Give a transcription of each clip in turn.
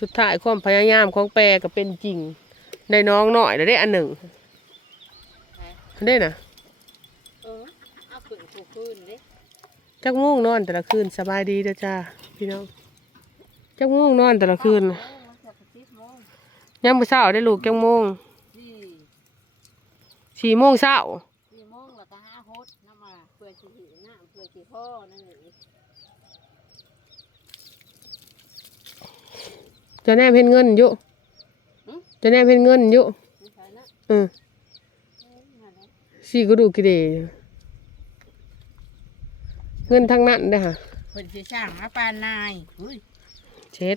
สุดท้ายความพยายามของแปรก็เป็นจริงได้น้องหน่อยแล้วได้อันหนึ่งได้นะเออเอาขึ้นผูขึ้นเด้จักง่วงนอนแต่ละคืนสบายดีเด้อจ้าพี่น้องจักง่วงนอนแต่ละคืนโอ้มันจะไปสิบโมงยังมื้อเช้าได้ลูกจักโมงสี่สี่โมงเช้าสี่โมงแล้วก็ห้าฮดน้ำมาเพื่อสิหิวน้ำเพื่อสิพ่อนั่นนี่ จะแนมเห็นเงินอยู่จะแนมเห็นเงินอยู่ไม่ใช่นะเออเอ้ยนั่นแหละสี่ก็ดูกี่เดเงินทั้งนั้นเด้อค่ะเพิ่นสิสร้างมาปานนายอุ้ยเช็ด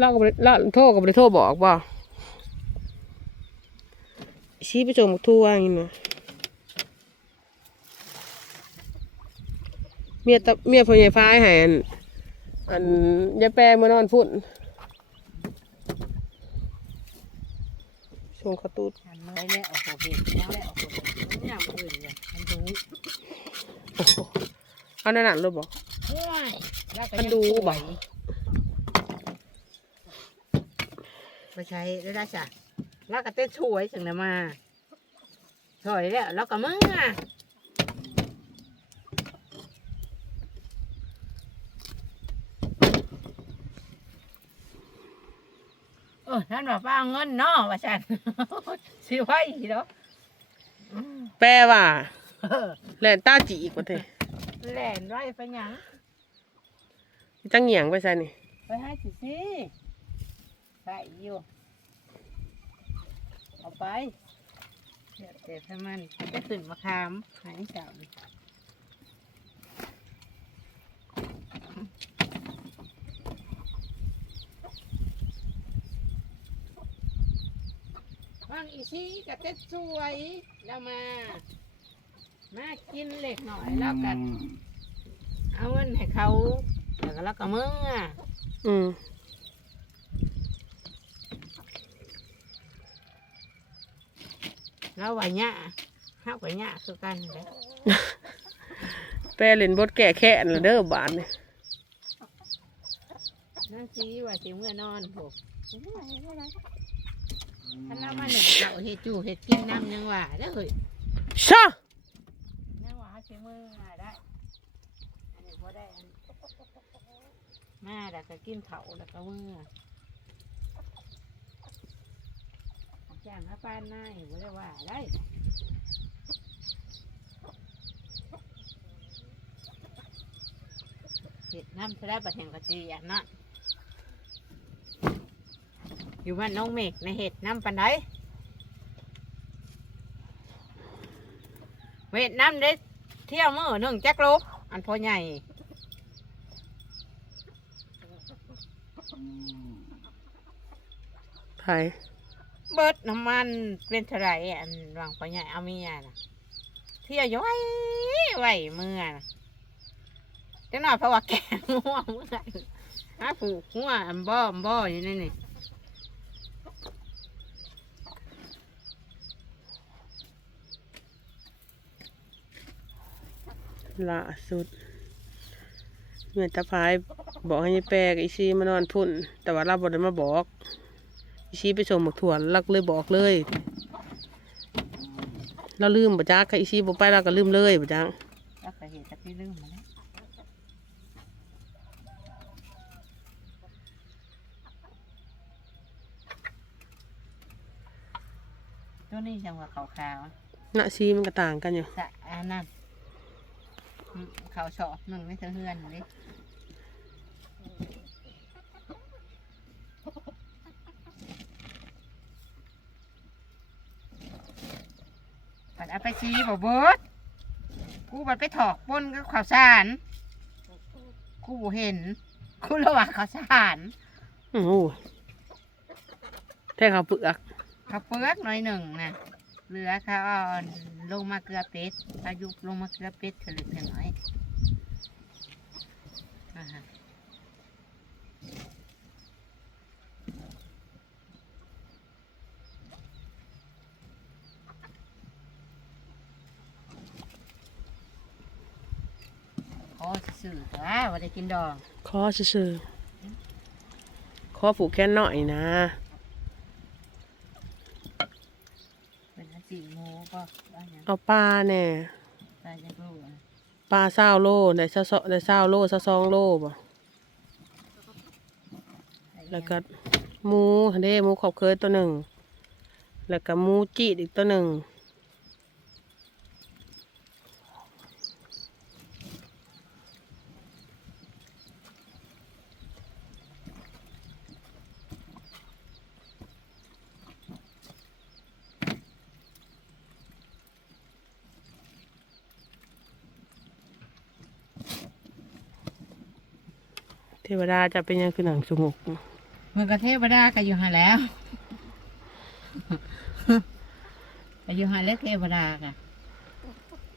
เราก็บ่ได้เราโทรก็บ่ได้โทรบอกบ่ชี้ไปส่งบักทั่วอย่างนี้นะเมียตะเมียพ่อใหญ่ฟ้ายให้อันอันยาแปรมานอนพุ่นส่งขตูดอันน้อยแล้วโอ้โหเห็ดน้อยแล้วโอ้โหเนี่ยมันอื่นอันดูอ้โหเอาในนั้นเลยบอกห้วยแล้วก็มันดูบ่วย ไปใช้ได้ได้จ้ะแล้วก็เต้นช่วยจังเลยมาถอยแล้วแล้วก็มึงอะเออท่านบอกว่าเอาเงินเนาะว่าฉันสิไว้เนาะอืมแปลว่าเออแลนต้าจีอีกว่าเถอะแหล่นไว้ไปหยังจังเหยียงไปใส่นี่ ไปให้สิสิ ใส่อยู่เอาไปเดี๋ยวแต่ถ้ามันมันจะขึ้นมาคามหายเจ้าบางอีซี่ก็เต็ดสวยแล้วมา มากินเล็กหน่อยแล้วก็เอาเงินให้เขาแล้วก็แล้วก็มึงอะอืม แล้วว่าหญ้าห้ากับหญ้าคือกันเลยแปลเล่นบทแก่แค่นละเด้อบานเนี่ยนั่นสิว่าสิเมื่อนอนผมถ้าเรามาหนึ่งเราเห็ดจูเห็ดกินน้ำยังว่าเด้อเฮ้ยชะยังว่าสิเมื่อมาได้อันนี้พอได้อันมาแล้วก็กินเผาแล้วก็เมื่อ จ้างมาป้านนายบ่ได้ว่าได้เห็ดน้ำจะได้บัดแห่งกะจีอันนั้นอยู่บ้านน้องเมฆในเห็ดน้ำปันไดเวทน้ำได้เที่ยวมือหนึ่งแจักรกอันพอใหญ่ไผ่ เบิดน้ำมันเป็นเท่าไรอันวางพอใหญ่เอาเมียนะเที่ยวอยู่ไว้ไว้เมื่อนะจังหน่อยเพราะว่าแกง่วงเมื่อหาผูกง่วงอันบ่อมบ่ออยู่นี่นี่ล่าสุดเมียตาพายบอกให้ยายแปลกอีซีมานอนพุ่น แต่ว่าเราบ่ได้มาบอก อีซีไปส่งหมกถั่วเราก็เลยบอกเลยเราลืมบ่จ้าค่ะอีซีบ่ไปเราก็ลืมเลยบ่จ้าแล้วก็เห็ดจะพี่ลืมมาแล้วตัวนี้จังหวะขาวๆหน้าซีมันก็ต่างกันอยู่สะอันนั้นอืมเขาชอบหนึ่งไม่เท่าเฮือนเลยปัดเอา ไปชี้บ่เบิดกูบัดไปถอกปนกับข้าวสารกูบ่เห็นกูระหว่างข้าวสารโอ้โหแท่ข้าวเปลือกข้าวเปลือกหน่อยหนึ่งนะเหลือข้าวอ่อนลงมาเกลือเป็ดอายุลงมาเกลือเป็ดถลึกหน่อยอ่าฮะ ขอซื่อๆแต่ว่าได้กินดองขอซื่อๆขอผูกแค่หน่อยนะ เป็นอาจีหมูก็ได้หยังเอาปลาแน่ตายจากลูกอะปลาเศร้าโลได้เศร้าสได้เศร้าโลเศร้าสองโลบ่ได้หยังแล้วก็หมูเด้หมูขอบเคยตัวหนึ่ง แล้วก็หมูจีดอีกตัวหนึ่ง เทวดาจะเป็นหยังคือหนังสงกมือกระเทวดาก็อยู่หาแล้วก็อยู่หาแล้วเทวดาก็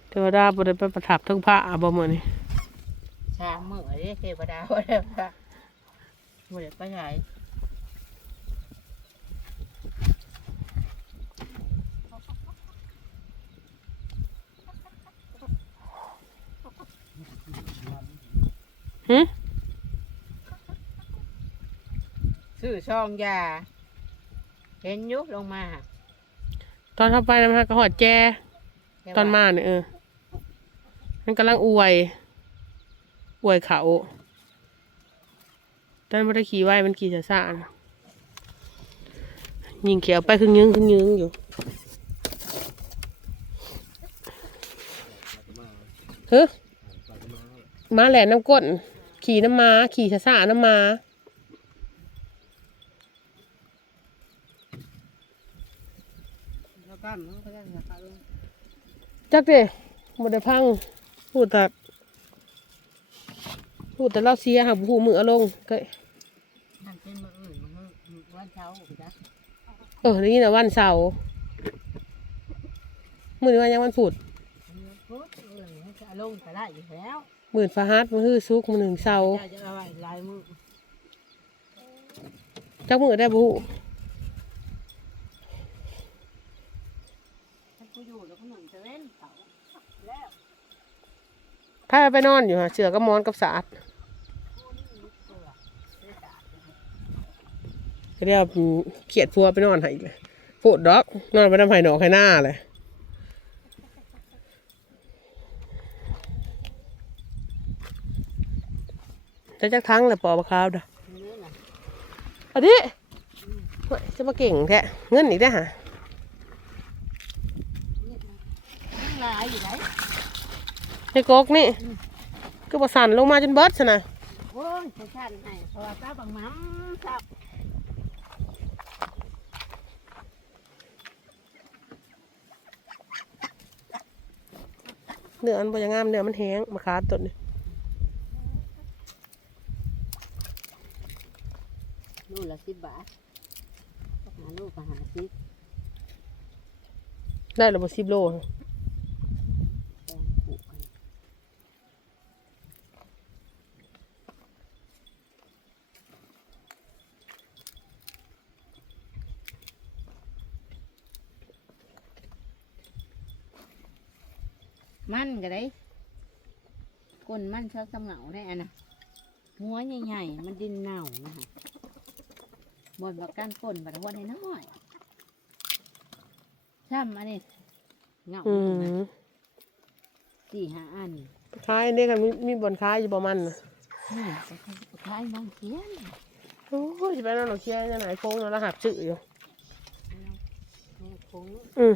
เทวดาบ่ได้ไปประทับทั้งพระบ่มื้อนี้ชามือเด้เทวดาบ่ได้ว่าบ่ได้ไปไหน หึ ซื้ อช่องยา เห็นอยุลงมาตอนเข้าไปนะฮะก็หอดแจตอนมาเนี่ยเออมันกำลังอวย อวยเขาตอนไม่ได้ขี่ไว้มันขี่ช้าๆนะยิงเขียวไปครึ่งยึงครึ่งยึงอยู่เฮ้ยมาแหลนน้ำก้น ขี่น้ำมา ขี่ช้าๆน้ำมา แล้วก็มันก็จะขาลงจักเด้บ่ได้พังพูดแต่พูดแต่เราเสียหักหูมือเอาลงก็นั่นเป็นมืออื่นมันมือวันเช้าจ้ะเออนี่นะวันเสาร์มือนี้วันยังวันพุธอันนี้พุทธเอื่นให้จะลงก็ได้อยู่แล้วหมื่นฟาฮัดมือฮื้อซุกมือหนึ่งเสาร์เจ้าจะเอาไว้ลายมือจักมือได้บุ ถ้า กูอยู่แล้วก็หนึ่งจะเล่นเขาแล้วพาไปนอนอยู่ฮะเสือกับมอนกับสาดเล่นตาดก็เรียกเขียดพัวไปนอนให้เลยพูดดอก นอนไปทำไห้หนอกไห้หน้าเลยแต่จักทั้งเลยปอบะขาวเด้อนี่น่ะอันนี้จะมาเก่งแท้เงินอีกได้อฮะ นี่ ลายอยู่ไหนในกกนี่ก็ประสันลงมาจนเบิดซะนะโอ้ยให้ฉันให้เพราะว่าตาบังมัมครับเนื้อมันบ่ยังงามเนื้อมันแห้งมาขาดต้นนี่ลูกละสิบบาทหาลูกก็หาสิบได้ระบบสิบโล แปลงผูกกัน มันก็ได้ก้นมันเช้าสำเหงาได้อันน่ะหัวใหญ่ๆมันดินเน่านะคะบนบักก้านก้นบัดหัวน้อยๆซ้ำอันนี้เหงาอืตรงนั้นมสี่ห้าอันขายนี่กันมีมีบ่อนขายอยู่บ่มันน่ะนี่ไปขายบางเขียนโอ้ยจะไปนอนหนอกเชียร์ยังไงโค้งแล้วหักชื่ออยู่นี่คง อืม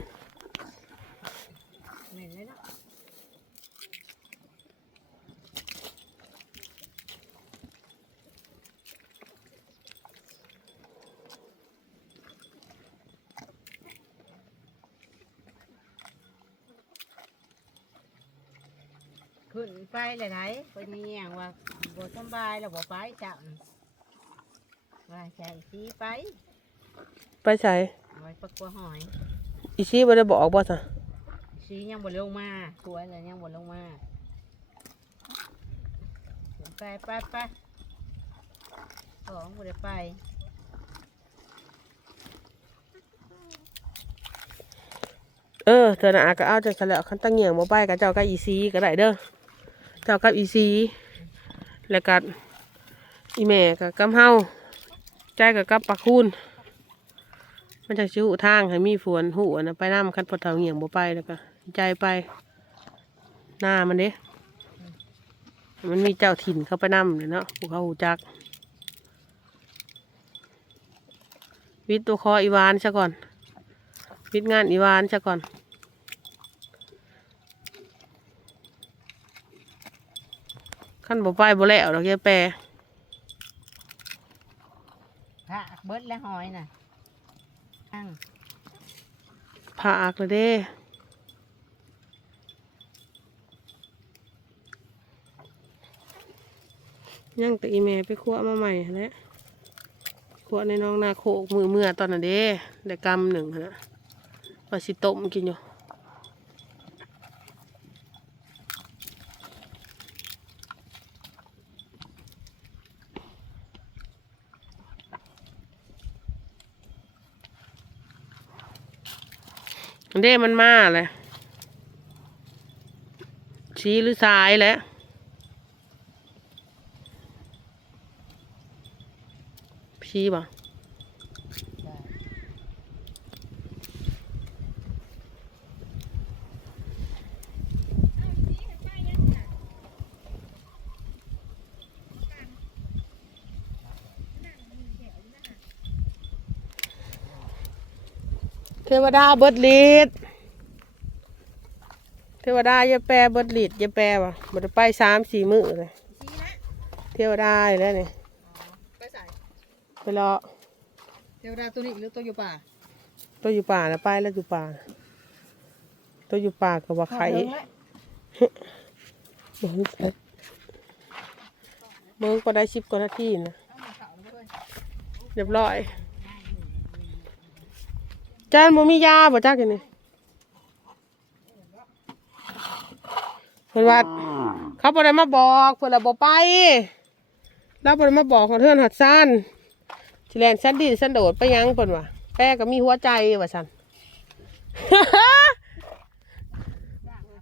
เหม็นเลยเนาะ ขึ้น ไปเลยไหนไปเงี่ยงว่าบ่สำบายแล้วบ่ไปจังว่าใจสีไปไปใส่ไว้ปักกัวหอยอีซี่บ่ได้บอกบ่ซะสียังบ่ลงมาสวยเลยยังบ่ลงมาไปไปไปสองบ่ได้ไปเออเธอน่ะก็เอาจังซั่นแหล้วคันตั้งเหี่ยงบ่ไปกับเจ้ากับอีซี่ก็ได้เด้อ เจ้ากับอีซีแล้วก็อีแม่กับกำเฮาใจกับกับปากคูนมันจะชิวทางให้มีฝวนหูนะไปน้ำคันพอเท่าเหี่ยงบ่ไปแล้วก็ใจไปหน้ามันเด้มันมีเจ้าถิ่นเข้าไปน้ำเลยเนาะพวกเขาหูจัก วิทย์ตัวคออีวานซะก่อน วิทย์งานอีวานซะก่อน ขั้นบ่ไปบ่แล้วดอกแกแปรพระเบิดและหอยน่ะอังผ่าอักเลยเด้ยังแต่อีเมไปคั่วมาใหม่หั้นแหล้วคั่วในน้องนาโคกมือเมื่อตอนนั้นเด้ได้กำหนึ่งหั้นนะว่าสิต้มกินอยู่ เด้มันมาเลยชี้หรือซ้ายแล้วชี้ป่ะ วดาเบิดลีดเทวดาอย่าแปรเบิดลิดอย่าแปรว่ะบ่ได้ไปสามสี่มื้อเลยเทวดาอยู่แล้วนี่ไปใส่ไปรอเทวดาตัวนี้หรือตัวอยู่ป่า ตัวอยู่ป่านะไปแล้วอยู่ป่าน่ะตัวอยู่ป่าก็ว่าไข่เบิ่งไปเบิ่งก็ได้ชิบกว่านาทีนะเรียบร้อย จานบ่มียาบ่จักอันนี่เพิ่นว่าเขาบ่ได้มาบอกเพิ่นละบ่ไป แล้วบ่ได้มาบอกของเทือนหัดซ่านสิแลนซันดีซันโดดไปยังเพิ่นว่าแป้ก็มีหัวใจว่าซั่น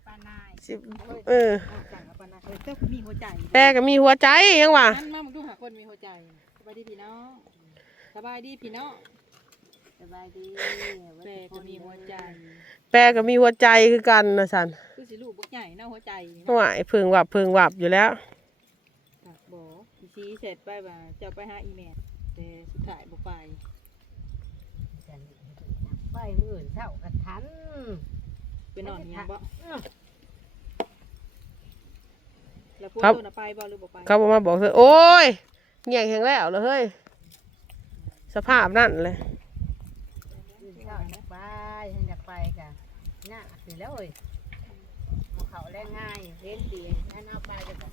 ปานายสิเออสั่งกับปานาเออเจ้าคุณมีหัวใจแป้ก็มีหัวใจยังว่านั่นมามึงดูหาคนมีหัวใจสบายดีพี่น้องสบายดีพี่น้องส บายดีแปรก็มีหัวใจแป้ก็มีหัวใจคือกันนะสันคือสิลูกบกใหญ่เน่าหัวใจหวายเพึงวับเพึงวับอยู่แล้วตักบ่อีชี้เสร็จไปว่าจะไปหาอีเมลแต่สุดท้ายบ่ไปไปมืออื่นเท่ากันทันไปนอนเงียบบ่แล้วพวกครับ ตัวน่ะไปบ่หรือบ่ไปเขาบอกมาบอกเธอโอ้ยเงี่ยงแข็งแล้วเลยเฮ้ยสภาพนั่นเลย เท่าอยากไปฉันอยากไปกัน น่แล้วเอ้ยมาเขาแรงง่ายเล่นดีนั่นเอาไปกั